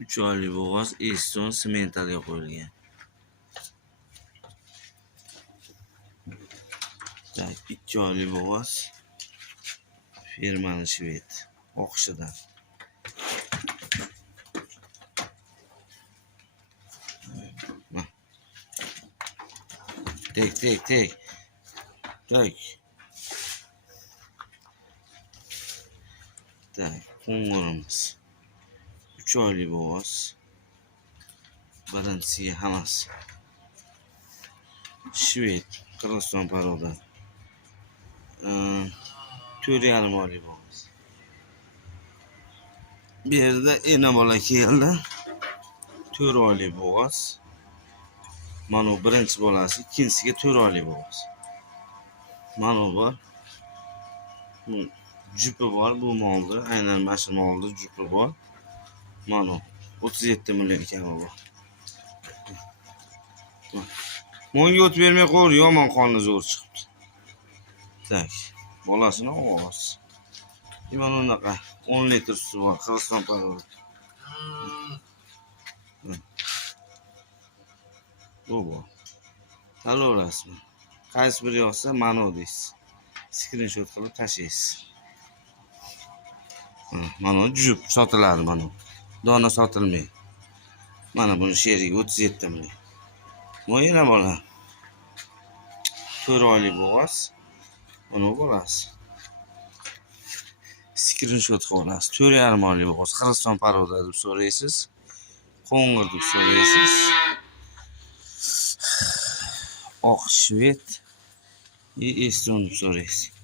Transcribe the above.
3 oylik bo'g'oz Eston sementalga qo'yilgan. Tak, 2 oylik bo'g'oz firmani shved oqishidan. Tek. Tak, qo'ng'irimiz 3 oylik bo'g'oz. Birinchisiga hammasi shved Qirg'iziston paroda. 4,5 oylik bo'g'oz. Bu yerda ena bola keldi. 4 oylik bo'g'oz. Mana birinchi bolasi, ikkinchisiga 4 oylik bo'g'oz. Mana bor. Jupi bor bu molda, aynan mana shu molda jupi bor. Mana 37 million kami bor. Monga o't bermay qo'yur, yomon qonni zo'r chiqibdi. Tak, bolasini ovoz. Mana unaqa 10 litr suvi bor, Qirg'iziston paroda. Bu bor. Tanlaverasizmi? Qaysi biri yoqsa mana deysiz. Screenshot qilib tashlaysiz. Mana jup sotiladi mana. Dona sotilmaydi. Mana buni sheriga 37 million. Mo'yina bola. 4 oylik bo'g'oz. Mana bo'lasiz. Screenshot qilasiz. 4,5 oylik bo'g'oz. Qirg'iziston paroda deb so'raysiz. Qo'ng'ir deb so'raysiz. Oq shved. Eston deb so'raysiz.